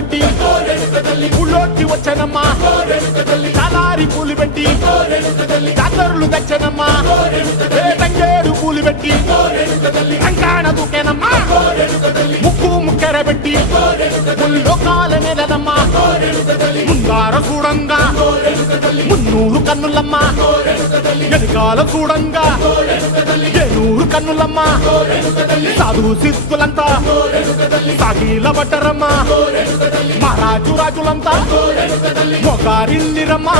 కట్టి ఊళ్ళోకి వచ్చనమ్మా చాలారి పూలు పెట్టి జాతరులు తెచ్చనమ్మా తంగేడు పూలు పెట్టి కంకాణ దూకేనమ్మా ముక్కు ముక్కెర పెట్టి ముల్లోకాల నెలనమ్మా ముందార చూడంగా మున్నూరు కన్నులమ్మా ఎనకాల చూడంగా ఏనూరు కన్నులమ్మా సాధు శిస్తులంతా సాగిల పడ్డరమ్మా మహారాజు రాజులంతా మొగారిల్లిరమ్మా